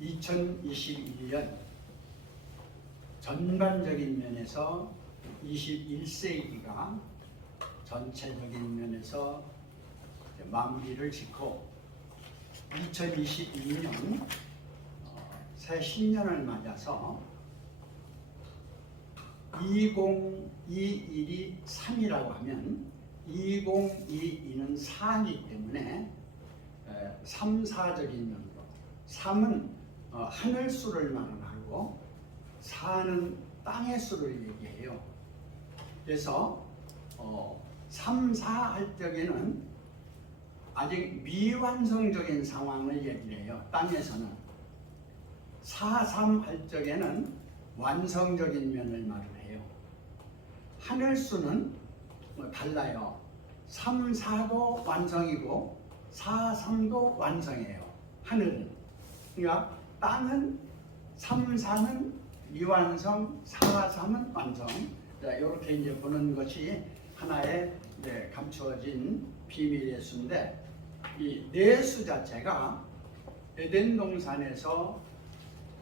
2021년 전반적인 면에서 21세기가 전체적인 면에서 마무리를 짓고 2022년 새 신년을 맞아서 2021이 3이라고 하면 2022는 4이기 때문에 3, 4적인 면으로 3은 하늘 수를 말하고 4는 땅의 수를 얘기해요. 그래서 3, 4 할 적에는 아직 미완성적인 상황을 얘기해요. 땅에서는 4, 3 할 적에는 완성적인 면을 말을 해요. 하늘 수는 달라요. 3, 4도 완성이고 4, 3도 완성이에요. 하늘은. 그러니까 땅은 3, 4는 미완성, 4, 3은 완성. 이렇게 이제 보는 것이 하나의 감추어진 비밀의 수인데, 이 네 수 자체가 에덴 동산에서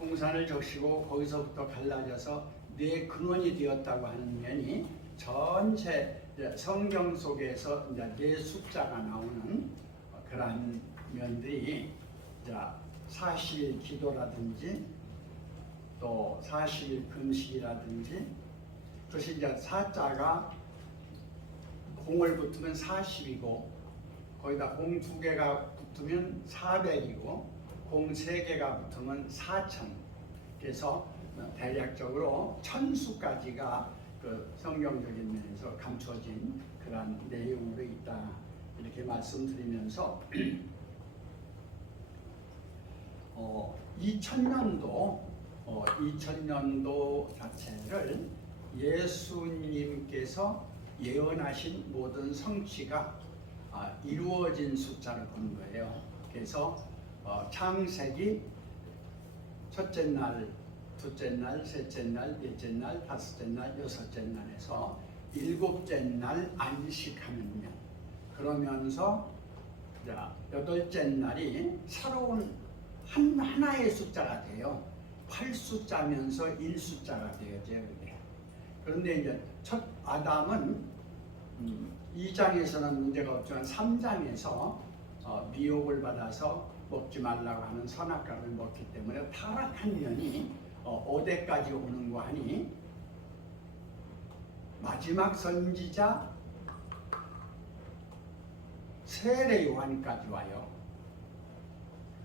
동산을 적시고 거기서부터 갈라져서 네 근원이 되었다고 하는 면이 전체 성경 속에서 이제 네 숫자가 나오는 그러한 면들이 사실 기도라든지 또 사실 금식이라든지, 그것이 이제 사자가 공을 붙으면 40이고 거기다 공 2개가 붙으면 400이고 공 3개가 붙으면 4000. 그래서 대략적으로 1000수까지가 그 성경적인 면에서 감춰진 그런 내용으로 있다, 이렇게 말씀드리면서 2000년도 자체를 예수님께서 예언하신 모든 성취가 이루어진 숫자를 본 거예요. 그래서 창세기 첫째 날, 둘째 날, 셋째 날, 넷째 날, 다섯째 날, 여섯째 날에서 일곱째 날 안식하는 날, 그러면서 여덟째 날이 새로운 하나의 숫자가 돼요. 8숫자면서 1숫자가 되어져요. 그런데 이제 첫 아담은 2장에서는 문제가 없지만 3장에서 미혹을 받아서 먹지 말라고 하는 선악과를 먹기 때문에 타락한 면이 어디까지 오는 거 하니, 마지막 선지자 세례 요한까지 와요.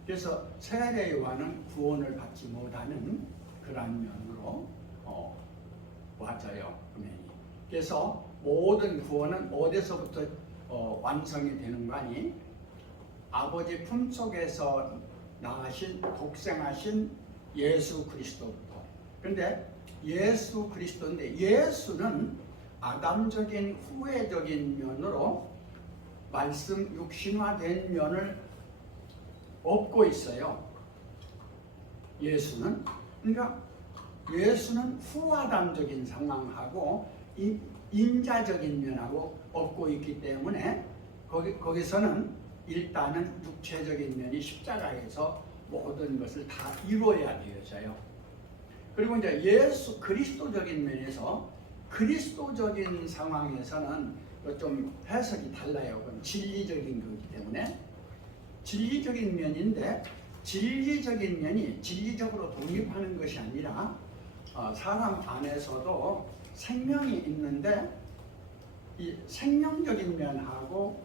그래서 세례 요한은 구원을 받지 못하는 그런 면으로 와져요. 그래서 모든 구원은 어디서부터 완성이 되는 거 아니? 아버지 품속에서 나하신 독생하신 예수 그리스도부터. 그런데 예수 그리스도인데, 예수는 아담적인 후회적인 면으로 말씀 육신화된 면을 얻고 있어요. 예수는. 그러니까 예수는 후아담적인 상황하고 인자적인 면하고 얻고 있기 때문에 거기서는 일단은 육체적인 면이 십자가에서 모든 것을 다 이루어야 되어져요. 그리고 이제 예수 그리스도적인 면에서, 그리스도적인 상황에서는 좀 해석이 달라요. 그건 진리적인 거기 때문에 진리적인 면인데, 진리적인 면이 진리적으로 독립하는 것이 아니라 사람 안에서도 생명이 있는데, 이 생명적인 면하고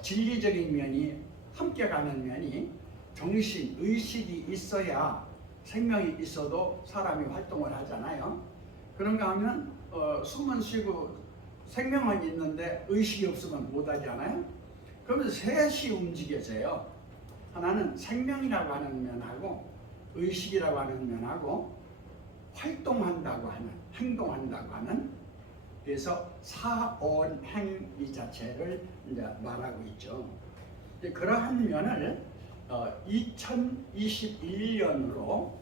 진리적인 면이 함께 가는 면이, 정신, 의식이 있어야 생명이 있어도 사람이 활동을 하잖아요. 그런가 하면 숨은 쉬고 생명은 있는데 의식이 없으면 못하잖아요. 그러면서 셋이 움직여져요. 하나는 생명이라고 하는 면하고 의식이라고 하는 면하고 활동한다고 하는, 행동한다고 하는, 그래서 사언행 이 자체를 이제 말하고 있죠. 그러한 면을 2021년으로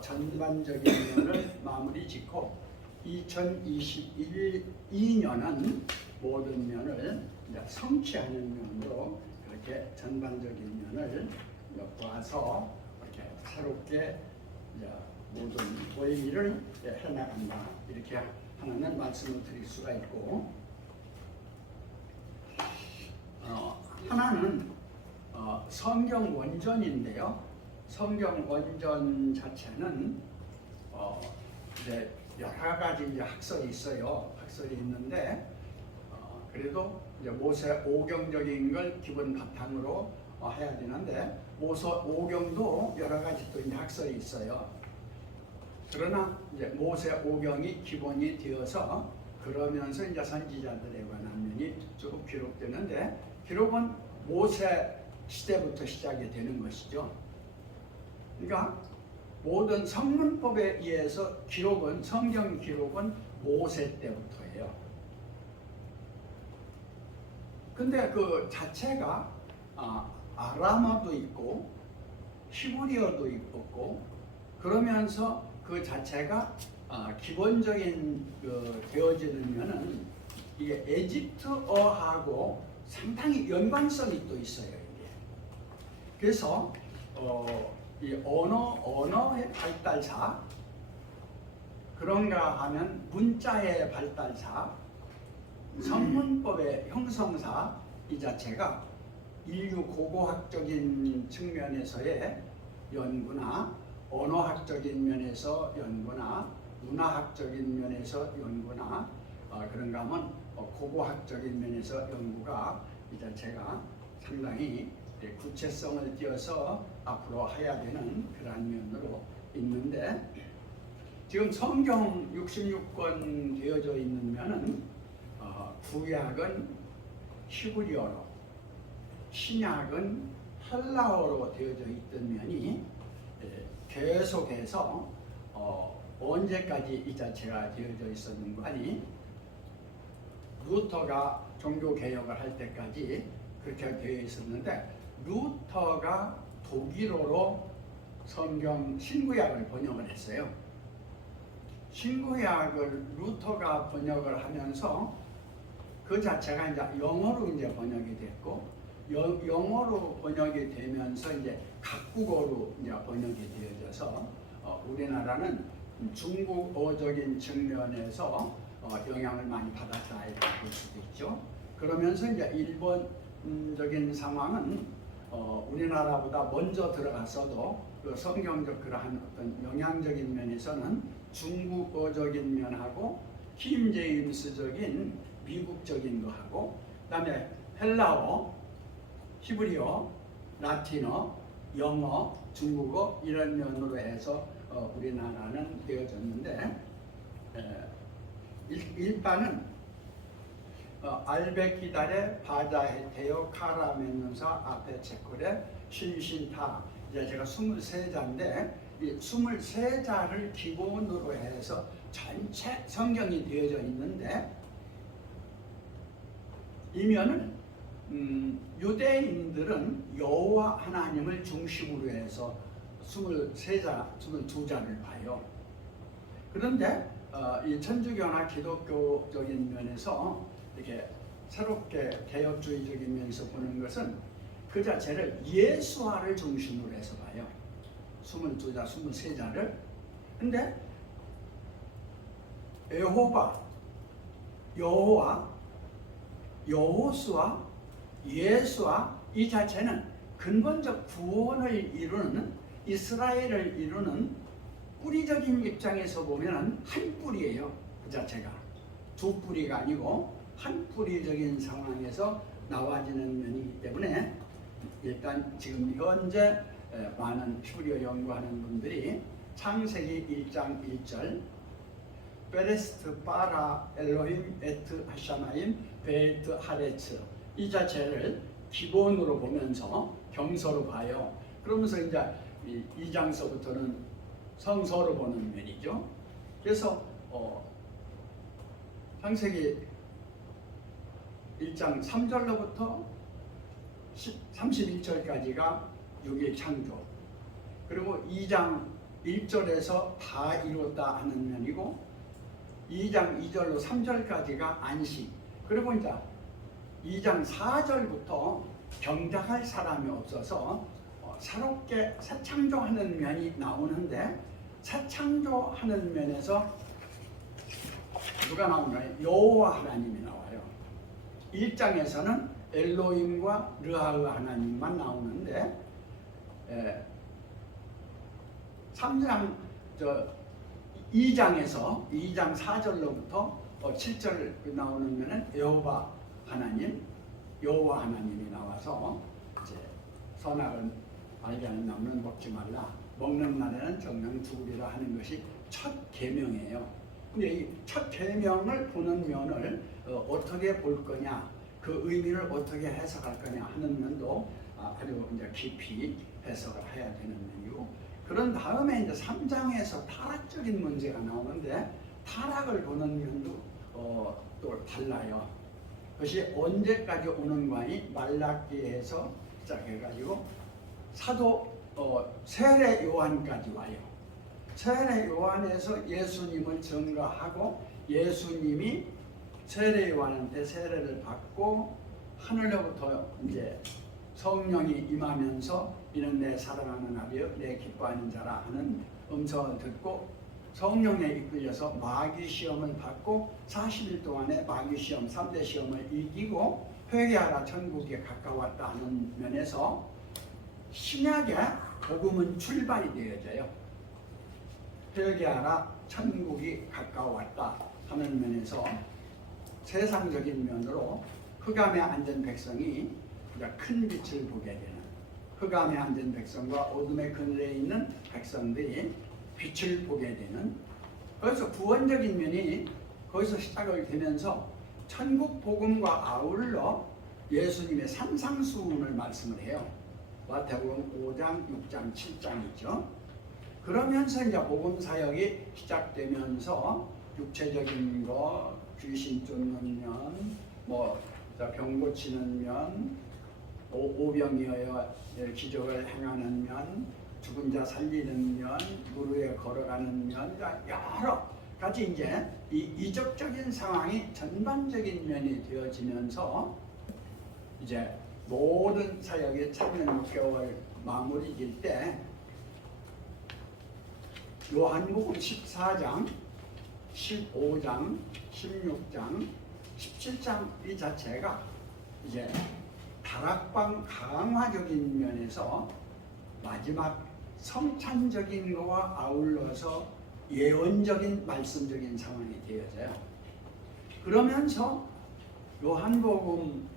전반적인 면을 마무리 짓고 2022년은 모든 면을 이제 성취하는 면으로 그렇게 전반적인 면을 보아서 이렇게 새롭게 이제 모든 보의 일을 해나간다 이렇게 하나는 말씀을 드릴 수가 있고, 하나는 성경 원전인데요. 성경 원전 자체는 이제 여러 가지 이제 학설이 있어요. 학설이 있는데 그래도 이제 모세 오경적인 걸 기본 바탕으로 해야 되는데 모세 오경도 여러 가지 또 이제 학설이 있어요. 그러나 이제 모세 오경이 기본이 되어서 그러면서 이제 선지자들에 관한 면이 쭉 기록되는데, 기록은 모세 시대부터 시작이 되는 것이죠. 그러니까 모든 성문법에 의해서 기록은, 성경 기록은 모세 때부터예요. 근데 그 자체가 아람어도 있고 히브리어도 있고 그러면서 그 자체가 기본적인 되어지면은 이게 에집트어하고 상당히 연관성이 또 있어요. 이게. 그래서 이 언어의 발달사, 그런가 하면 문자의 발달사, 성문법의 형성사, 이 자체가 인류 고고학적인 측면에서의 연구나 언어학적인 면에서 연구나 문화학적인 면에서 연구나 그런가 하면 고고학적인 면에서 연구가 이 자체가 상당히 구체성을 띄어서 앞으로 해야 되는 그러한 면으로 있는데, 지금 성경 66권 되어져 있는 면은 구약은 히브리어로, 신약은 헬라어로 되어져 있던 면이 계속해서 언제까지 이 자체가 되어져 있었는가 하니, 루터가 종교개혁을 할 때까지 그렇게 되어 있었는데, 루터가 독일어로 성경 신구약을 번역을 했어요. 신구약을 루터가 번역을 하면서 그 자체가 이제 영어로 이제 번역이 됐고, 영어로 번역이 되면서 이제 각국어로 이제 번역이 되어져서 우리나라는 중국어적인 측면에서 영향을 많이 받았다 이렇게 볼 수도 있죠. 그러면서 이제 일본적인 상황은 우리나라보다 먼저 들어갔어도 그 성경적 그러한 어떤 영향적인 면에서는 중국어적인 면하고 킹 제임스적인 미국적인 거하고, 그다음에 헬라어, 히브리어, 라틴어, 영어, 중국어 이런 면으로 해서 우리나라는 되어졌는데, 일반은 알베키달의 바자헤테요 카라멘누사 아페 체콜의 신신타, 이제 제가 23자인데 이 23자를 기본으로 해서 전체 성경이 되어져 있는데, 이 면은 유대인들은 여호와 하나님을 중심으로 해서 22자를 봐요. 그런데 이 천주교나 기독교적인 면에서 이렇게 새롭게 개혁주의적인 면에서 보는 것은 그 자체를 예수화를 중심으로 해서 봐요. 22자, 23자를. 근데 여호와, 여호수아, 예수와 이 자체는 근본적 구원을 이루는, 이스라엘을 이루는 뿌리적인 입장에서 보면 한 뿌리예요. 그 자체가 두 뿌리가 아니고 한 뿌리적인 상황에서 나와지는 면이기 때문에, 일단 지금 현재 많은 히브리어 연구하는 분들이 창세기 1장 1절 베레스트 바라 엘로힘 에트 하샤마임 베트 하레츠, 이 자체를 기본으로 보면서 경서로 봐요. 그러면서 이제 2장서부터는 성서로 보는 면이죠. 그래서 창세기 1장 3절로부터 31절까지가 6일 창조, 그리고 2장 1절에서 다 이뤘다 하는 면이고, 2장 2절로 3절까지가 안식, 그리고 이제 2장 4절부터 경작할 사람이 없어서 새롭게 새창조하는 면이 나오는데 새창조하는 면에서 누가 나오나요? 여호와 하나님이 나와요. 1장에서는 엘로힘과 르하의 하나님만 나오는데 3장 2장에서 2장 4절로부터 7절 나오는 면은 여호와 하나님이 나와서 이제 선악을 알게 하는 나무는 먹지 말라, 먹는 날에는 정령 죽으리라 하는 것이 첫 계명이에요. 근데 이 첫 계명을 보는 면을 어떻게 볼 거냐, 그 의미를 어떻게 해석할 거냐 하는 면도 아주 이제 깊이 해석을 해야 되는 면이고, 그런 다음에 이제 3장에서 타락적인 문제가 나오는데 타락을 보는 면도 또 달라요. 그것이 언제까지 오는 거니 말라기에서 시작해가지고 사도 세례 요한까지 와요. 세례 요한에서 예수님을 증거하고 예수님이 세례 요한한테 세례를 받고 하늘로부터 이제 성령이 임하면서 이는 내 사랑하는 아비여 내 기뻐하는 자라 하는 음성을 듣고 성령에 이끌려서 마귀 시험을 받고 40일 동안에 마귀 시험 3대 시험을 이기고 회개하라 천국에 가까웠다 하는 면에서 신약의 복음은 출발이 되어져요. 회개하라 천국이 가까웠다 하는 면에서 세상적인 면으로 흑암에 앉은 백성이 큰 빛을 보게 되는, 흑암에 앉은 백성과 어둠의 그늘에 있는 백성들이 빛을 보게 되는, 그래서 구원적인 면이 거기서 시작을 되면서 천국 복음과 아울러 예수님의 산상수훈을 말씀을 해요. 마태복음 5장, 6장, 7장 있죠. 그러면서 이제 복음 사역이 시작되면서 육체적인 거, 귀신 쫓는 면, 병 고치는 면, 오병이어야 기적을 행하는 면, 죽은 자 살리는 면, 물 위에 걸어가는 면, 여러 가지 이제 이 이적적인 상황이 전반적인 면이 되어지면서 이제 모든 사역이 참여년 6개월 마무리 질 때 요한복음 14장, 15장, 16장, 17장 이 자체가 이제 다락방 강화적인 면에서 마지막 성찬적인 거와 아울러서 예언적인 말씀적인 상황이 되어져요. 그러면서 요한복음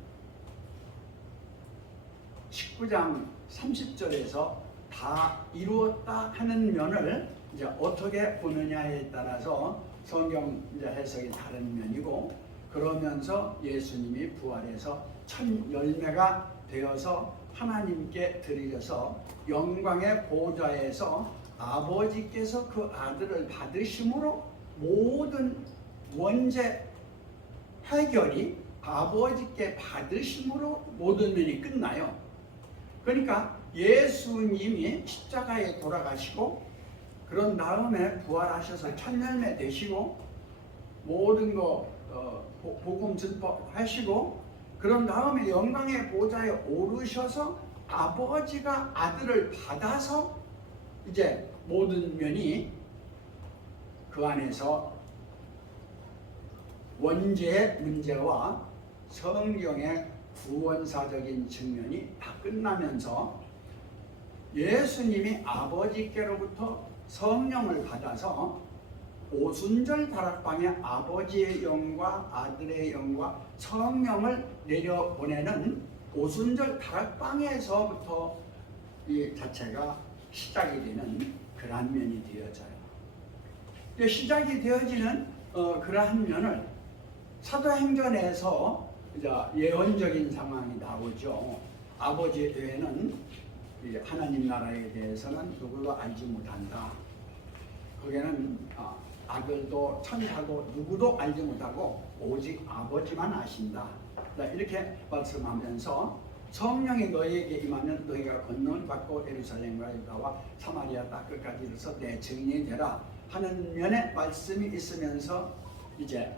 19장 30절에서 다 이루었다 하는 면을 이제 어떻게 보느냐에 따라서 성경 이제 해석이 다른 면이고, 그러면서 예수님이 부활해서 첫 열매가 되어서 하나님께 드리려서 영광의 보좌에서 아버지께서 그 아들을 받으심으로 모든 원죄 해결이 아버지께 받으심으로 모든 면이 끝나요. 그러니까 예수님이 십자가에 돌아가시고 그런 다음에 부활하셔서 첫 열매 되시고 모든 거 복음 전파하시고 그런 다음에 영광의 보좌에 오르셔서 아버지가 아들을 받아서 이제 모든 면이 그 안에서 원죄의 문제와 성경의 구원사적인 측면이 다 끝나면서 예수님이 아버지께로부터 성령을 받아서 오순절 다락방에 아버지의 영과 아들의 영과 성령을 내려보내는 오순절 다락방에서부터 이 자체가 시작이 되는 그러한 면이 되어져요. 시작이 되어지는 그러한 면을 사도행전에서 이제 예언적인 상황이 나오죠. 아버지 외에는 하나님 나라에 대해서는 누구도 알지 못한다. 거기에는 아들도 천사도 누구도 알지 못하고 오직 아버지만 아신다. 이렇게 말씀하면서 성령이 너희에게 임하면 너희가 권능을 받고 예루살렘과 유다와 사마리아 땅 끝까지 이르러서 내 증인이 되라 하는 면에 말씀이 있으면서 이제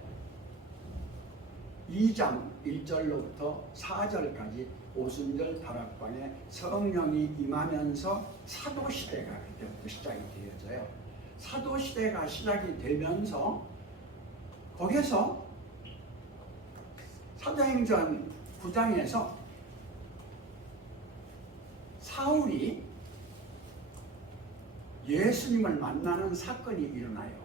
2장 1절로부터 4절까지 오순절 다락방에 성령이 임하면서 사도시대가 그때부터 시작이 되어져요. 사도시대가 시작이 되면서 거기서 사도행전 9장에서 사울이 예수님을 만나는 사건이 일어나요.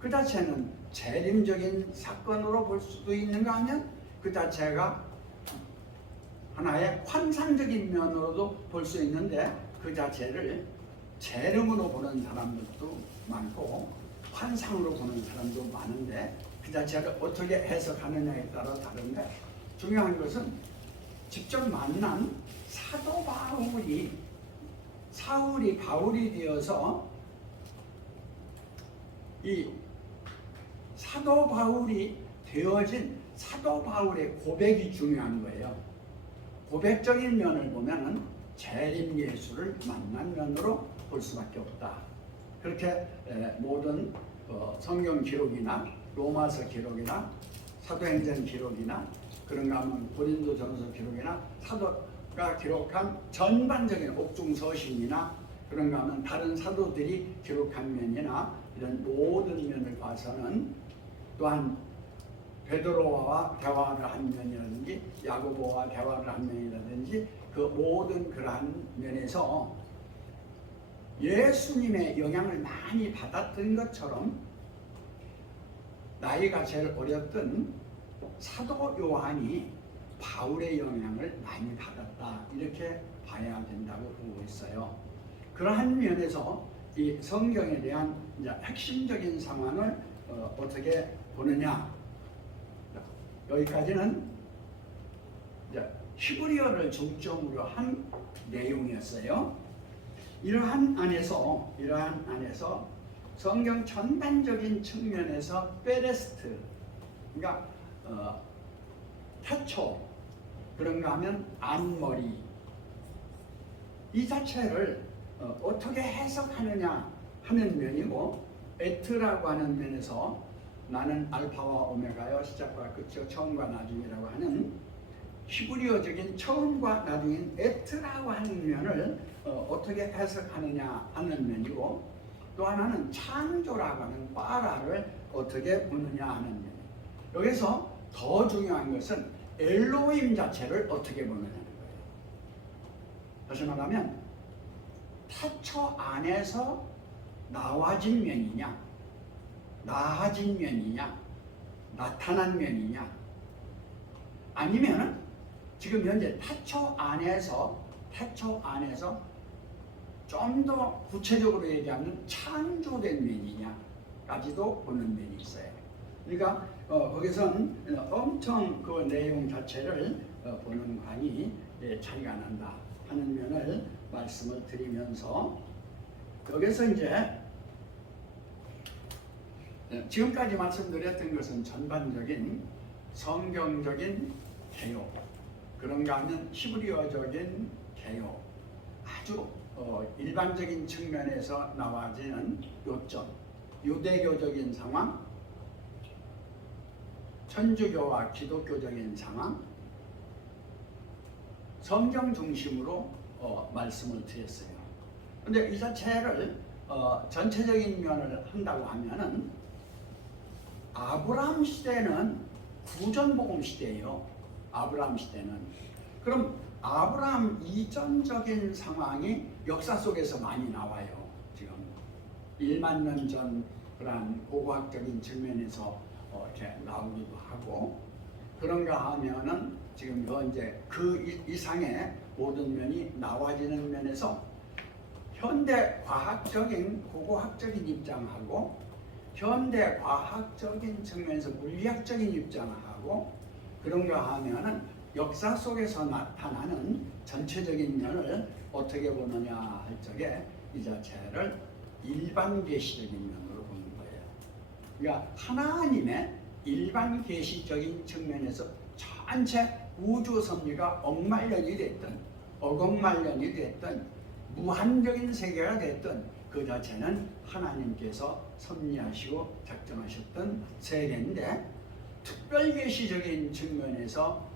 그 자체는 재림적인 사건으로 볼 수도 있는가 하면 그 자체가 하나의 환상적인 면으로도 볼 수 있는데 그 자체를 재림으로 보는 사람들도 많고 환상으로 보는 사람도 많은데 그 자체를 어떻게 해석하느냐에 따라 다른데 중요한 것은 직접 만난 사도 사울이 바울이 되어서 이 사도 바울이 되어진 사도 바울의 고백이 중요한 거예요. 고백적인 면을 보면은 재림 예수를 만난 면으로 볼 수밖에 없다. 그렇게 모든 성경 기록이나 로마서 기록이나 사도행전 기록이나 그런가 하면 고린도전서 기록이나 사도가 기록한 전반적인 옥중서신이나 그런가 하면 다른 사도들이 기록한 면이나 이런 모든 면을 봐서는 또한 베드로와 대화를 한 면이라든지 야고보와 대화를 한 면이라든지 그 모든 그러한 면에서 예수님의 영향을 많이 받았던 것처럼 나이가 제일 어렸던 사도 요한이 바울의 영향을 많이 받았다 이렇게 봐야 된다고 보고 있어요. 그러한 면에서 이 성경에 대한 이제 핵심적인 상황을 어떻게 보느냐 여기까지는 이제 히브리어를 중점으로 한 내용이었어요. 이러한 안에서 성경 전반적인 측면에서 페레스트 그러니까 태초 그런가 하면 앞머리 이 자체를 어떻게 해석하느냐 하는 면이고 에트라고 하는 면에서 나는 알파와 오메가요 시작과 끝이요 처음과 나중이라고 하는 히브리어적인 처음과 나중인 에트라고 하는 면을 어떻게 해석하느냐 하는 면이고 또 하나는 창조라고 하는 빠라를 어떻게 보느냐 하는 면이에요. 여기서 더 중요한 것은 엘로힘 자체를 어떻게 보느냐는 거예요. 다시 말하면 태초 안에서 나와진 면이냐 나아진 면이냐 나타난 면이냐 아니면 지금 현재 태초 안에서 좀 더 구체적으로 얘기하면 창조된 면이냐까지도 보는 면이 있어요. 그러니까 거기서는 엄청 그 내용 자체를 보는 관이 차이가 난다 하는 면을 말씀을 드리면서 여기서 이제 지금까지 말씀드렸던 것은 전반적인 성경적인 개요 그런가 하면 히브리어적인 개요 아주 일반적인 측면에서 나와지는 요점 유대교적인 상황 천주교와 기독교적인 상황 성경 중심으로 말씀을 드렸어요. 그런데 이 자체를 전체적인 면을 한다고 하면은 아브라함 시대는 구전복음 시대예요. 아브라함 시대는 그럼 아브라함 이전적인 상황이 역사 속에서 많이 나와요. 지금 1만 년 전 그러한 고고학적인 측면에서 이렇게 나오기도 하고 그런가 하면은 지금 현재 그 이상의 모든 면이 나와지는 면에서 현대 과학적인 고고학적인 입장하고 현대 과학적인 측면에서 물리학적인 입장하고 그런가 하면은 역사 속에서 나타나는 전체적인 면을 어떻게 보느냐 할 적에 이 자체를 일반 계시적인 면으로 보는 거예요. 그러니까 하나님의 일반 계시적인 측면에서 전체 우주 섭리가 억만년이 됐든 억억만년이 됐든 무한적인 세계가 됐든 그 자체는 하나님께서 섭리하시고 작정하셨던 세계인데 특별계시적인 측면에서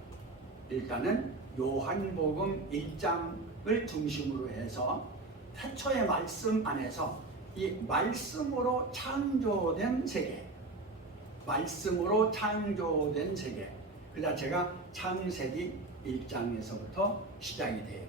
일단은 요한복음 1장을 중심으로 해서 태초의 말씀 안에서 이 말씀으로 창조된 세계, 말씀으로 창조된 세계 그 자체가 창세기 1장에서부터 시작이 돼요.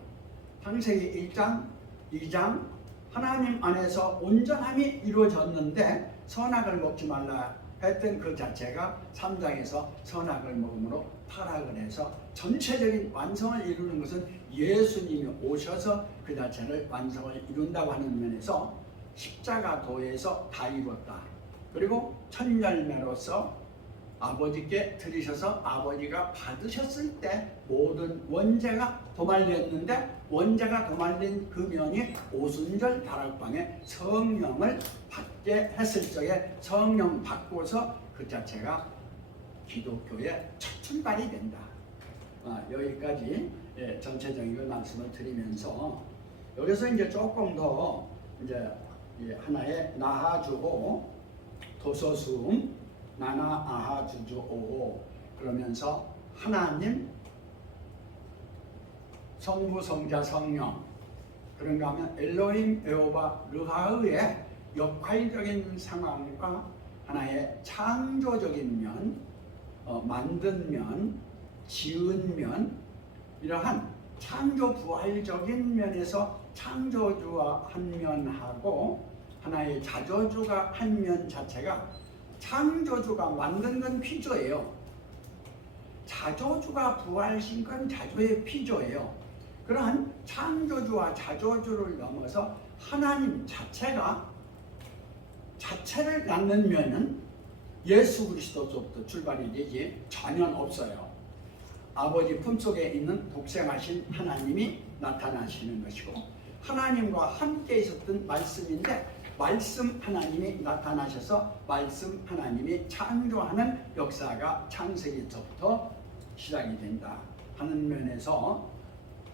창세기 1장, 2장 하나님 안에서 온전함이 이루어졌는데 선악을 먹지 말라 했던 그 자체가 3장에서 선악을 먹음으로 타락을 해서 전체적인 완성을 이루는 것은 예수님이 오셔서 그 자체를 완성을 이룬다고 하는 면에서 십자가 도에서 다 이뤘다. 그리고 첫 열매로서 아버지께 드리셔서 아버지가 받으셨을 때 모든 원죄가 도말렸는데 원죄가 도말린 그 면이 오순절 다락방에 성령을 받게 했을 적에 성령 받고서 그 자체가 기독교의 첫 출발이 된다. 여기까지 전체적인 말씀을 드리면서 여기서 이제 조금 더 이제 하나의 나하주호 도서수음 나나 아하주주오 그러면서 하나님 성부 성자 성령 그런가 하면 엘로힘 에호바 르하의 역할적인 상황과 하나의 창조적인 면, 만든 면, 지은 면 이러한 창조 부활적인 면에서 창조주와 한 면하고 하나의 자조주가 한 면 자체가 창조주가 만든 건 피조예요. 자조주가 부활신 건 자조의 피조예요. 그러한 창조주와 자조주를 넘어서 하나님 자체를 낳는 면은 예수 그리스도로부터 출발이 되지 전혀 없어요. 아버지 품속에 있는 독생하신 하나님이 나타나시는 것이고 하나님과 함께 있었던 말씀인데 말씀 하나님이 나타나셔서 말씀 하나님이 창조하는 역사가 창세기부터 시작이 된다 하는 면에서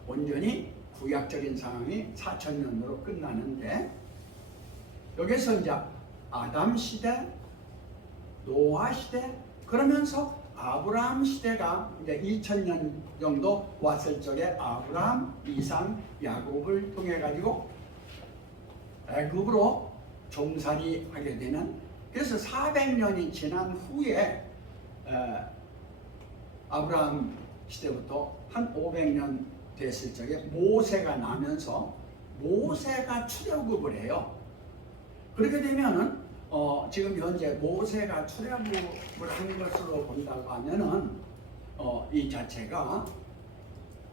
온전히 구약적인 상황이 4000년으로 끝나는데 여기서 이제 아담 시대, 노아 시대 그러면서 아브라함 시대가 이제 2000년 정도 왔을 적에 아브라함, 이삭, 야곱을 통해 가지고 애굽으로 종살이 하게 되는 그래서 400년이 지난 후에 아브라함 시대부터 한 500년 됐을 적에 모세가 나면서 모세가 출애굽을 해요. 그렇게 되면은 지금 현재 모세가 출애굽을 한 것으로 본다고 하면은 이 자체가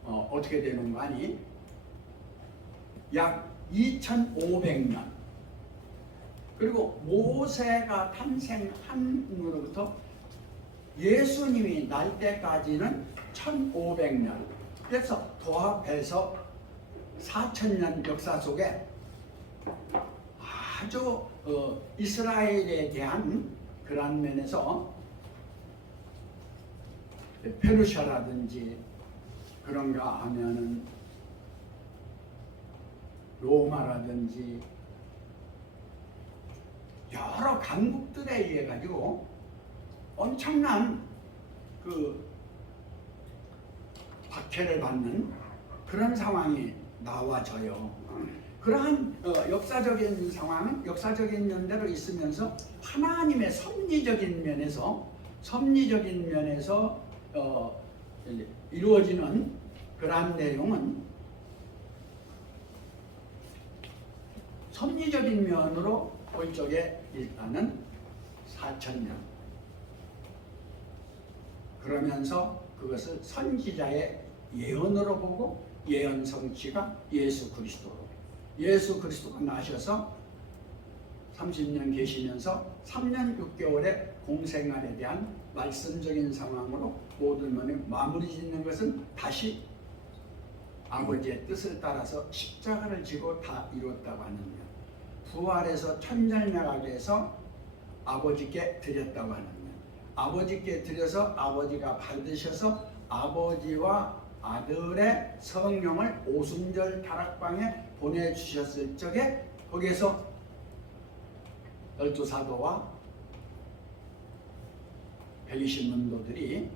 어떻게 되는 거 아니? 약 2500년 그리고 모세가 탄생한 후로부터 예수님이 날 때까지는 1500년 그래서 도합해서 4000년 역사 속에 아주 이스라엘에 대한 그런 면에서 페르시아라든지 그런가 하면은 로마라든지 여러 강국들에 의해 가지고 엄청난 그 박해를 받는 그런 상황이 나와져요. 그러한 역사적인 상황은 역사적인 면대로 있으면서 하나님의 섭리적인 면에서 이루어지는 그러한 내용은 섭리적인 면으로 볼 적에 일단은 4000년 그러면서 그것을 선지자의 예언으로 보고 예언 성취가 예수 그리스도가 나셔서 30년 계시면서 3년 6개월의 공생활에 대한 말씀적인 상황으로 모든 면에 마무리 짓는 것은 다시 아버지의 뜻을 따라서 십자가를 지고 다 이뤘다고 하는 것. 부활해서 천절매가 돼서 아버지께 드렸다고 하는 것. 아버지께 드려서 아버지가 받으셔서 아버지와 아들의 성령을 오순절 다락방에 보내주셨을 적에 거기에서 12사도와 120문도들이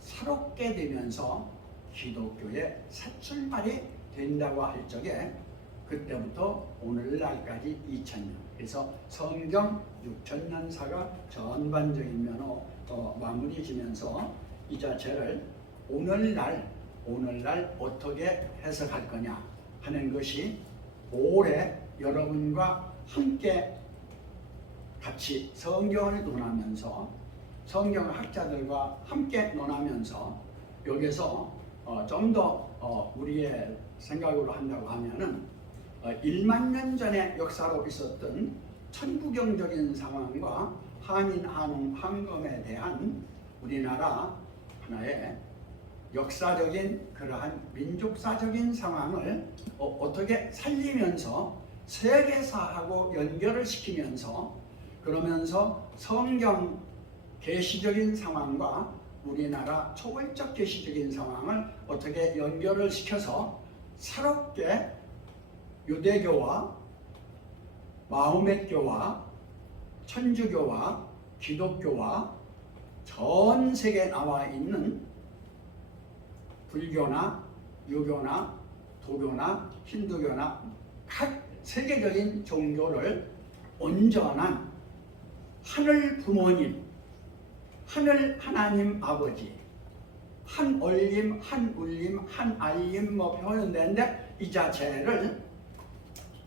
새롭게 되면서 기독교의 새 출발이 된다고 할 적에 그때부터 오늘날까지 2000년, 그래서 성경 6000년사가 전반적인 면허 마무리 지면서 이 자체를 오늘날 어떻게 해석할 거냐 하는 것이 올해 여러분과 함께 같이 성경을 논하면서 성경 학자들과 함께 논하면서 여기서 좀 더 우리의 생각으로 한다고 하면은 1만 년 전의 역사로 있었던 천부경적인 상황과 한인 한검에 대한 우리나라 하나의 역사적인 그러한 민족사적인 상황을 어떻게 살리면서 세계사하고 연결을 시키면서 그러면서 성경 계시적인 상황과 우리나라 초월적 계시적인 상황을 어떻게 연결을 시켜서 새롭게 유대교와 마호멧교와 천주교와 기독교와 전 세계에 나와 있는 불교나 유교나 도교나 힌두교나 각 세계적인 종교를 온전한 하늘 부모님, 하늘 하나님 아버지, 한 얼림, 한 울림, 한 알림 표현되는데 이 자체를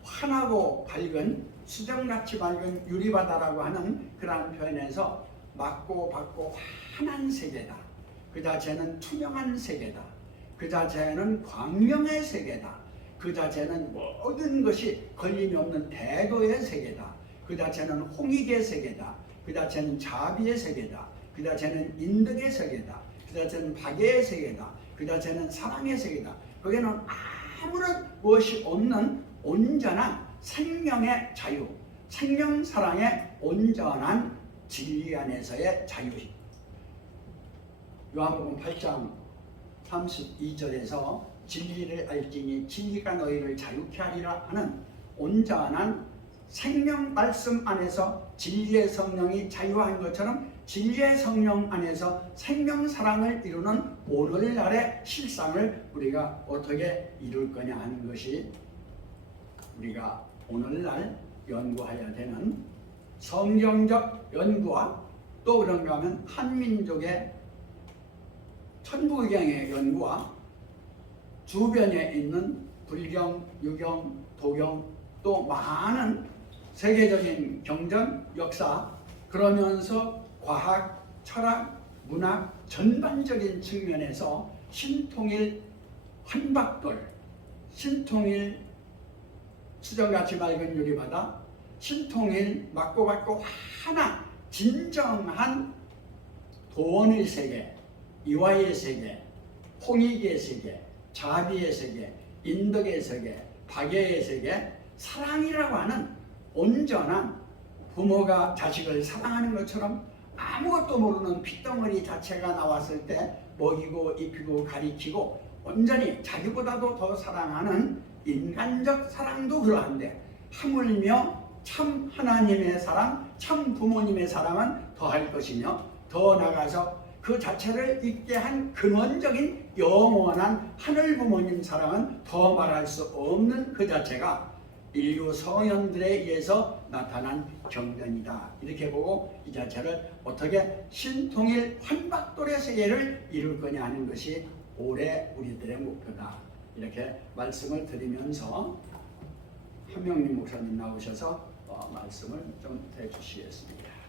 환하고 밝은 수정같이 밝은 유리바다라고 하는 그러한 표현에서 맞고 받고 환한 세계다. 그 자체는 투명한 세계다. 그 자체는 광명의 세계다. 그 자체는 모든 것이 걸림이 없는 대도의 세계다. 그 자체는 홍익의 세계다. 그 자체는 자비의 세계다. 그 자체는 인덕의 세계다. 그 자체는 박애의 세계다. 그 자체는 사랑의 세계다. 거기는 아무런 무엇이 없는 온전한 생명의 자유, 생명 사랑의 온전한 진리 안에서의 자유. 요한복음 8장 32절에서 진리를 알지니 진리가 너희를 자유케 하리라 하는 온전한 생명 말씀 안에서 진리의 성령이 자유한 것처럼 진리의 성령 안에서 생명 사랑을 이루는 오늘날의 실상을 우리가 어떻게 이룰 거냐 하는 것이 우리가 오늘날 연구해야 되는 성경적 연구와 또 그런가 하면 한민족의 천부경의 연구와 주변에 있는 불경, 유경, 도경 또 많은 세계적인 경전, 역사 그러면서 과학, 철학, 문학 전반적인 측면에서 신통일 환박돌, 신통일 수정같이 맑은 유리바다, 신통일 맞고 받고 하나 진정한 도원의 세계, 이화의 세계, 홍익의 세계, 자비의 세계, 인덕의 세계, 박애의 세계, 사랑이라고 하는 온전한 부모가 자식을 사랑하는 것처럼 아무것도 모르는 핏덩어리 자체가 나왔을 때 먹이고 입히고 가리키고 온전히 자기보다도 더 사랑하는 인간적 사랑도 그러한데 하물며 참 하나님의 사랑, 참 부모님의 사랑은 더할 것이며 더 나아가서 그 자체를 있게 한 근원적인 영원한 하늘 부모님 사랑은 더 말할 수 없는 그 자체가 인류 성현들에 의해서 나타난 경전이다. 이렇게 보고 이 자체를 어떻게 신통일 환박돌의 세계를 이룰 거냐 하는 것이 올해 우리들의 목표다. 이렇게 말씀을 드리면서 한명림 목사님 나오셔서 말씀을 좀 해주시겠습니다.